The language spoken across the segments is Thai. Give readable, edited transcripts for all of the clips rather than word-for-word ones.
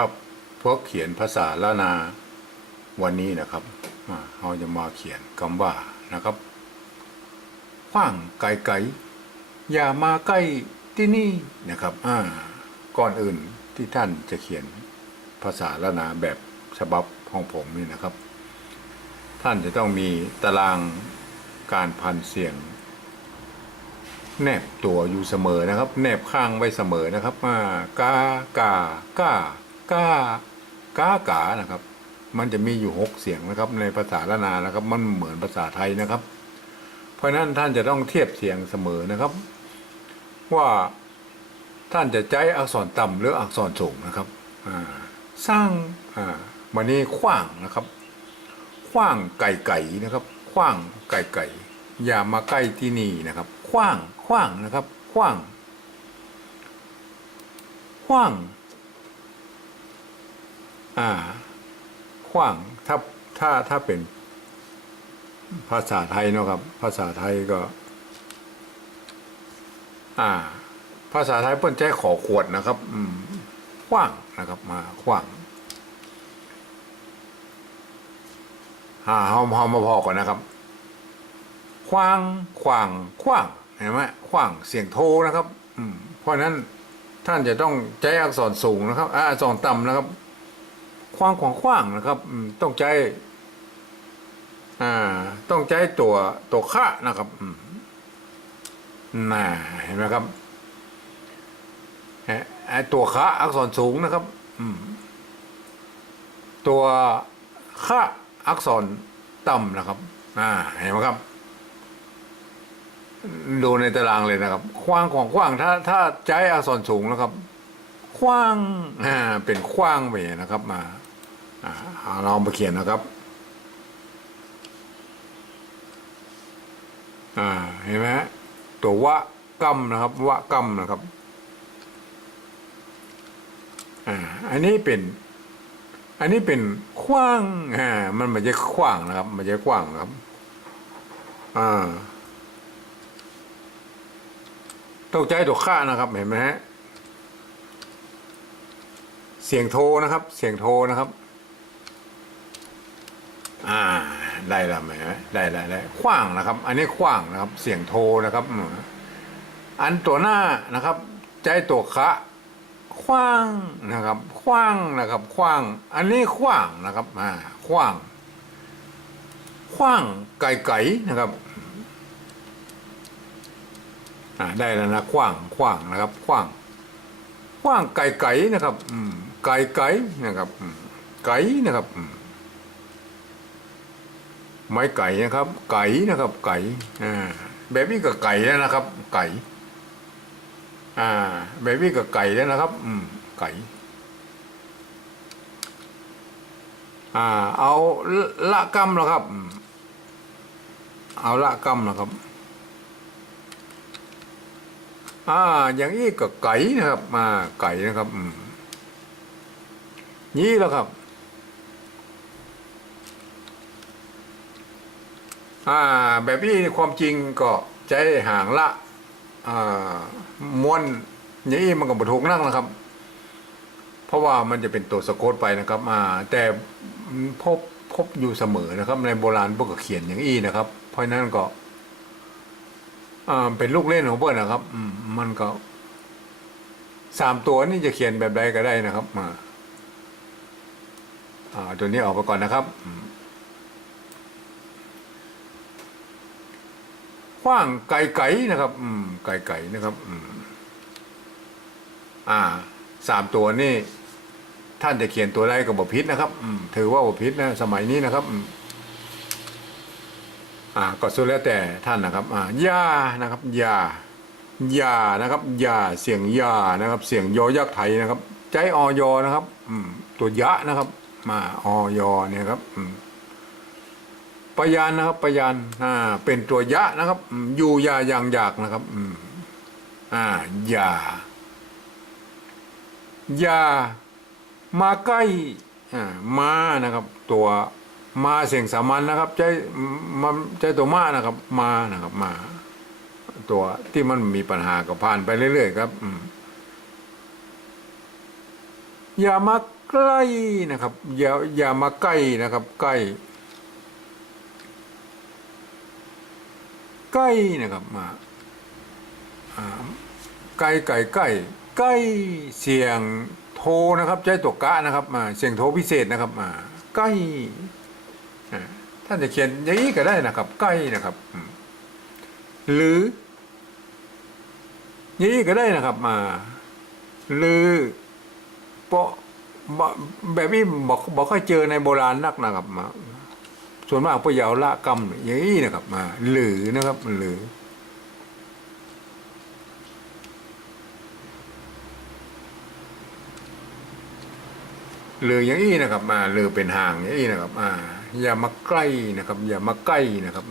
ครับพวกเขียนภาษาละนาวันนี้นะครับเราจะมาเขียนคำว่านะครับขว้างไกลๆอย่ามาใกล้ที่นี่นะครับก่อนอื่นที่ท่านจะเขียนภาษาละนาแบบฉบับของผมนี่นะครับท่านจะต้องมีตารางการพันเสียงแนบตัวอยู่เสมอนะครับแนบข้างไว้เสมอนะครับกากากากากานะครับมันจะมีอยู่6เสียงนะครับในภาษาละนานะครับมันเหมือนภาษาไทยนะครับเพราะนั้นท่านจะต้องเทียบเสียงเสมอนะครับว่าท่านจะใช้อักษรต่ำหรืออักษรสูงนะครับสร้างวันนี้ขว้างนะครับขว้างไก่นะครับขว้างไก่อย่ามาใกล้ที่นี่นะครับขว้างนะครับขว้างขว้างขว้างถ้าเป็นภาษาไทยนะครับภาษาไทยก็ภาษาไทยเปิ้นใช้ขอขวดนะครับขว้างนะครับมาขว้างเฮามาพอก่อนนะครับขว้างเห็นไหมขว้างเสียงโทนะครับเพราะนั้นท่านจะต้องใช้อักษรสูงนะครับอักษรต่ำนะครับขว้างนะครับต้องใช้ต้องใช้ตัวค่านะครับเห็นไหมครับตัวค่าอักษรสูงนะครับตัวค่าอักษรต่ำนะครับเห็นไหมครับดูในตารางเลยนะครับขว้างถ้าใช้อักษรสูงนะครับขว้างเป็นขว้างไปนะครับมาลองไปเขียนนะครับเห็นไหมตัววะกัมนะครับวะกัมนะครับอันนี้เป็นขว้างมันไม่ใช่ขว้างนะครับไม่ใช่ขว้างนะครับต้องใจตัวค่านะครับเห็นไหมฮะเสียงโทนะครับเสียงโทนะครับได้แล้วไหมได้ขว้างนะครับอันนี้ขว้างนะครับเสียงโทนะครับอันตัวหน้านะครับใจตัวคะขว้างนะครับขว้างนะครับขว้างอันนี้ขว้างนะครับขว้างไก่นะครับได้แล้วนะขว้างนะครับขว้างไก่นะครับไก่นะครับไก่นะครับไม้ไก่นะครับไก่นะครับไก่แบบนี้ก็ไก่แล้วนะครับไก่แบบนี้ก็ไก่แล้วนะครับไก่เอาละกำนะครับเอาละกำนะครับอย่างนี้ก็ไก่นะครับไก่นะครับนี่แล้วครับแบบนี้ความจริงก็ใช้ห่างละม้วนอย่างนี้มันก็บรรทุกนั่งนะครับเพราะว่ามันจะเป็นตัวสะกดไปนะครับแต่พบอยู่เสมอนะครับในโบราณพวกก็เขียนอย่างนี้นะครับเพราะนั้นก็เป็นลูกเล่นของเพื่อนนะครับมันก็3ตัวนี่จะเขียนแบบใดก็ได้นะครับตัวนี้ออกไปก่อนนะครับขว้างไก่นะครับไก่นะครับ3ตัวนี่ท่านจะเขียนตัวใดก็บ่ผิดนะครับถือว่าบ่ผิดนะสมัยนี้นะครับก็สุดแล้วแต่ท่านนะครับยานะครับยานะครับยาเสียงยานะครับเสียงยอยักษ์ไทยนะครับใจอยนะครับตัวยะนะครับอยเนี่ยครับปยานนะครับปยานเป็นตัวยะนะครับอยู่ยาอย่างอยากนะครับยามาใกล้มานะครับตัวมาเสียงสามัญนะครับใจตัวมานะครับมานะครับมาตัวที่มันมีปัญหาก็ผ่านไปเรื่อยๆครับ อย่ามาใกล้นะครับอย่ามาใกล้นะครับใกล้ใกล้นะครับมาใกล้ใกล้ใกล้ใกล้เสียงโทนะครับใช้ตัวกะนะครับมาเสียงโทพิเศษนะครับมาใกล้ท่านจะเขียนอย่างนี้ก็ได้นะครับใกล้นะครับหรืออย่างนี้ก็ได้นะครับมาหรือเปาะแบบนี้บอกค่อยเจอในโบราณนักนะครับมาส่วนมากพวกยาวละกรรมอย่างนี้นะครับมาหรือนะครับหรืออย่างนี้นะครับมาหรือเป็นห่างอย่างนี้นะครับอย่ามาใกล้นะครับอย่ามาใกล้นะครับ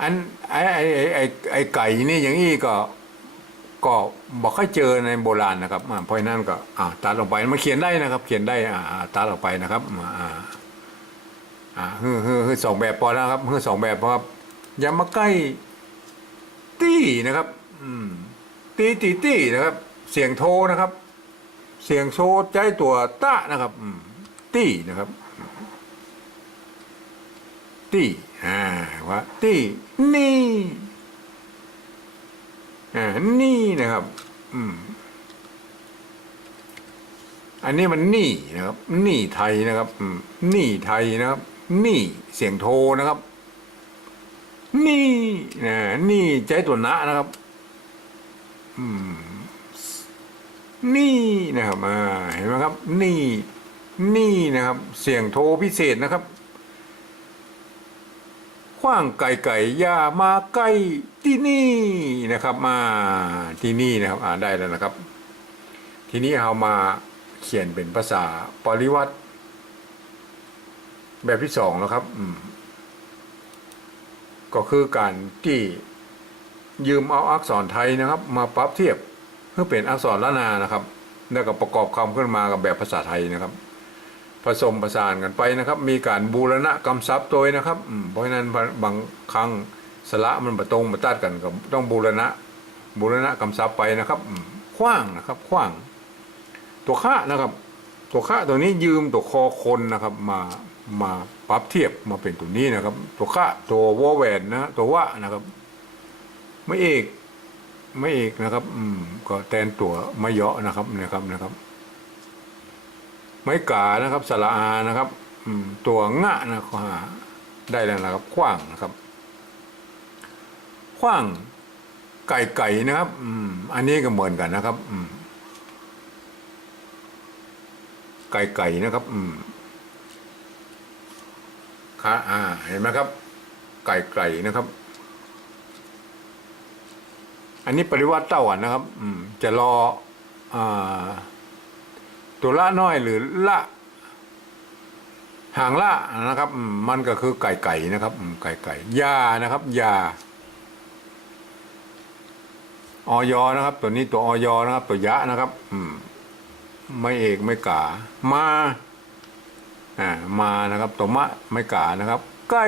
อันไอไก่นี่อย่างนี้ก็บอกให้เจอในโบราณนะครับเพราะนั้นก็ตัดออกไปมันเขียนได้นะครับ เขียนได้ตัดออกไปนะครับคือสองแบบพอแล้วครับคือสองแบบพอครับอย่ามาใกล้ตี้นะครับตี้นะครับเสียงโทนะครับเสียงโซใจตัวตะนะครับตี้นะครับตี้ว่าตี้นี่นี่นะครับอันนี้มันนี่นะครับนี่ไทยนะครับนี่ไทยนะครับนี่เสียงโทนะครับนี่นี่ใจตัวนะนะครับนี่นะครับเห็นไหมครับนี่นะครับเสียงโทพิเศษนะครับขว้างไก่ย่ามาใกล้ที่นี่นะครับมาที่นี่นะครับได้แล้วนะครับ ทีนี้เอามาเขียนเป็นภาษาปริวัติแบบที่สองแล้วครับก็คือการที่ยืมเอาอักษรไทยนะครับมาปรับเทียบเพื่อเป็นอักษรล้านนานะครับแล้วก็ประกอบคำขึ้นมากับแบบภาษาไทยนะครับผสมผสานกันไปนะครับมีการบูรณะกำซับโดยนะครับเพราะฉะนั้นบางครั้งสระมันประตรงมาตัดกันก็ต้องบูรณะกำซับไปนะครับขว้างนะครับขว้างตัวค่านะครับตัวค่าตัวนี้ยืมตัวคอคนนะครับมาปรับเทียบมาเป็นตัวนี้นะครับตัวค่าตัววอแหวนนะตัววะนะครับไม่เอกนะครับก็แทนตัวไม่เยาะนะครับไม่กานะครับสระอานะครับตัวงะนะข้อหาได้แล้วนะครับขว้างนะครับขว้างไก่นะครับอันนี้ก็เหมือนกันนะครับไก่นะครับค่ะเห็นไหมครับไก่นะครับอันนี้ปริวัติเต้าอ่ะนะครับจะรอตัวละน้อยหรือละห่างละนะครับมันก็คือไก่นะครับไก่ยานะครับยาออยนะครับตัวนี้ตัวออยนะครับตัวยะนะครับไม่เอกไม่กามานะครับตัวมะไม่กานะครับใกล้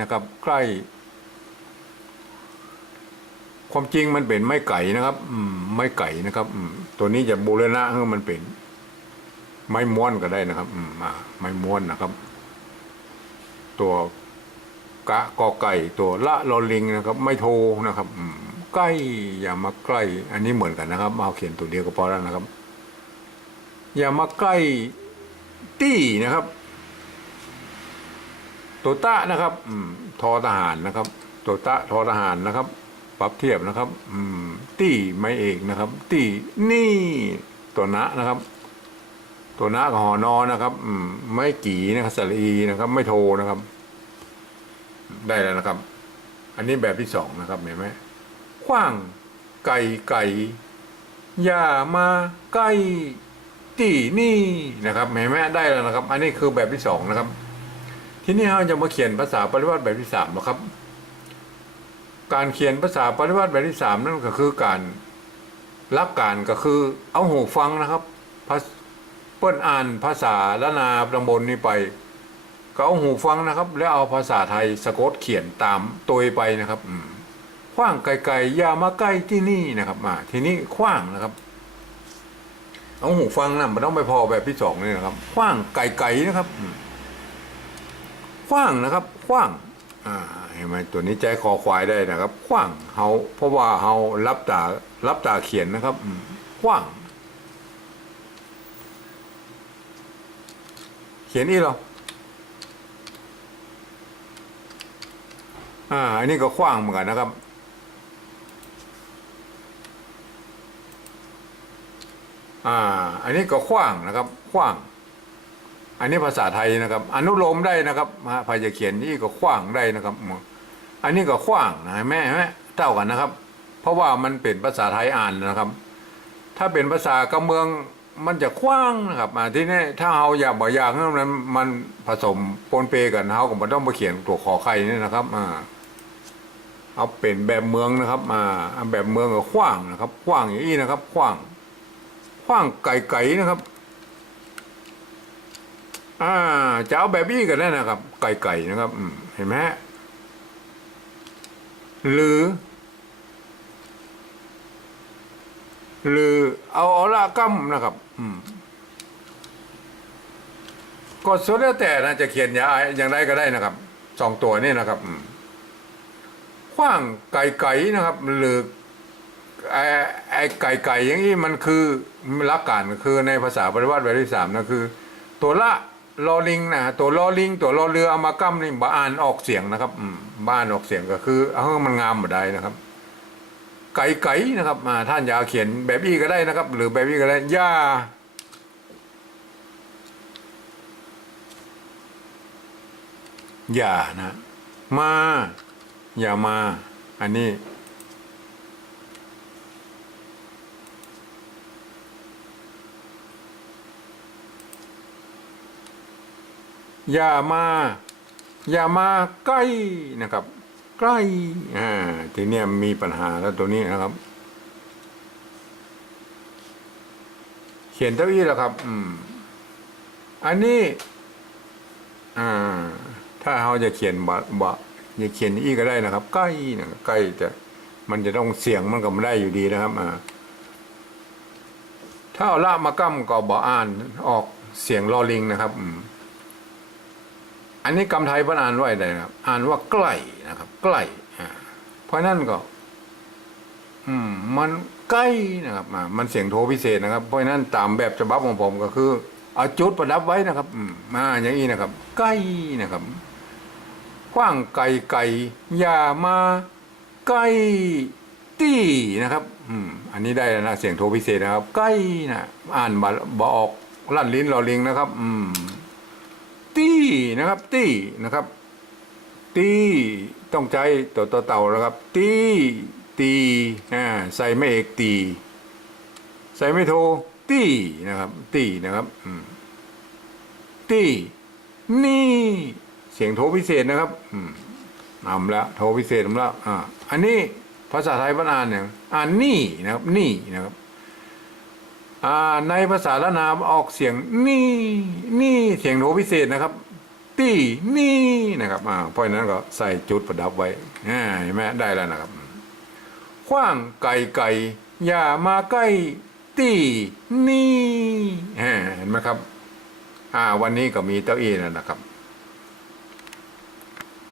นะครับใกล้ความจริงมันเป็นไม้ไก่นะครับไม้ไก่นะครับตัวนี้จะบูรณะให้มันเป็นไม้ม้วนก็ได้นะครับไม้ม้วนนะครับตัวกะกอไก่ตัวละลอลิงนะครับไม่โทนะครับใกล้อย่ามาใกล้อันนี้เหมือนกันนะครับเอาเขียนตัวเดียวก็พอแล้วนะครับอย่ามาใกล้ตี้นะครับตัวตะนะครับทอทหารนะครับตัวตะทอทหารนะครับปรับเทียบนะครับตี้ไม่เอกนะครับตี้นี่ตัวนะนะครับตัวนะกับหอนอนะครับไม่กี่นะครับสระอีนะครับไม่โทนะครับได้แล้วนะครับอันนี้แบบที่สองนะครับเห็นไหมขว้างไก่อย่ามาใกล้ตี้นี่นะครับเห็นไหมได้แล้วนะครับอันนี้คือแบบที่สองนะครับทีนี้เราจะมาเขียนภาษาปริวัติแบบที่สามนะครับการเขียนภาษาปริวัติแบบที่สามนั่นก็คือการรักการก็คือเอาหูฟังนะครับเปิ้นอ่านภาษาละนาตำบลนี้ไปก็เอาหูฟังนะครับแล้วเอาภาษาไทยสะกดเขียนตามตัวไปนะครับข ว้างไกลๆอย่ามาใกล้ที่นี่นะครับทีนี้ขว้างนะครับเอาหูฟังนะมันต้องไปพอแบบที่สองนี่นะครับขว้างไกลๆนะครับขว้างนะครับขว้างเห็นไหมตัวนี้ใจคอควายได้นะครับขว้างเฮาเพราะว่าเฮารับตาเขียนนะครับขว้างเขียนอีหรออันนี้ก็ขว้างเหมือนกันนะครับอันนี้ก็ขว้างนะครับขว้างอันนี้ภาษาไทยนะครับอนุโลมได้นะครับพายจะเขียนนี่ก็ขว้างได้นะครับอันนี้ก็ขว้างนะแม่เท่ากันนะครับ เพราะว่ามันเป็นภาษาไทยอ่านนะครับ ถ้าเป็นภาษากำเมืองมันจะขว้างนะครับที่นี่ถ้าเฮาอยากบอกอย่างนั้นมันผสมปนเปกันเฮาก็ไม่ต้องไปเขียนตัวขอไข่นี่นะครับเอาเป็นแบบเมืองนะครับแบบเมืองก็ขว้างนะครับขว้างอย่างนี้นะครับขว้างไก่นะครับจะเอาแบบนี้กันได้นะครับไก่นะครับเห็นไหมหรือเอาละกัมนะครับก็สุดแล้วแต่นะจะเขียนอย่างไรก็ได้นะครับสองตัวนี่นะครับขว้างไก่นะครับหรือไอ้ไก่อย่างนี้มันคือหลักการคือในภาษาปริวัติแบบที่3นะคือตัวละลอลิงนะตัวลอลิงตัวลอเรือเอามากั้มนี่บ่อ่านออกเสียงนะครับบ้านออกเสียงก็คือมันงามบ่ได้นะครับไก่นะครับท่านอย่าเขียนแบบอี้ก็ได้นะครับหรือแบบอี้ก็ได้อย่านะอย่ามาอันนี้อย่ามาใกล้นะครับใกล้ทีนี้มีปัญหาแล้วตัวนี้นะครับเขียนเท่าอี้แล้วครับอันนี้ถ้าเราจะเขียนจะเขียนอี้ก็ได้นะครับใกล้นะใกล้แต่มันจะต้องเสียงมันก็ไม่ได้อยู่ดีนะครับถ้าเอาละมากั้มก็บ่อ่านออกเสียงลอลิงนะครับอันนี้กำไทยเพิ่นอ่านว่าอะไรนะครับอ่านว่าใกล้นะครับใกล้เพราะนั่นก็มันใกล้นะครับมันเสียงโทพิเศษนะครับเพราะนั้นตามแบบฉบับของผมก็คือเอาจุดประดับไว้นะครับอย่างนี้นะครับใกล้นะครับขว้างไก่อย่ามาใกล้ตี้นะครับอันนี้ได้แล้วนะเสียงโทพิเศษนะครับใกล้นะอ่านบ่ออกลั่นลิ้นลอลิงนะครับตี้นะครับตี้นะครับตี้ต้องใจตัวเต่านะครับตีใส่ไม่เอกตีใส่ไม่โทตี้นะครับตี้นะครับตี้นี่เสียงโทพิเศษนะครับแล้วโทพิเศษแล้วอันนี้ภาษาไทยบ้านเนี่ยอ่านนี่นะครับนี่นะครับในภาษาละนามออกเสียงนี่เสียงโทพิเศษนะครับตี้นี่นะครับเพราะนั้นก็ใส่จุดประดับไว้เห็นไหมได้แล้วนะครับขว้างไก่อย่ามาใกล้ตี้นี่เห็นไหมครับวันนี้ก็มีเต้าอี้นะครับ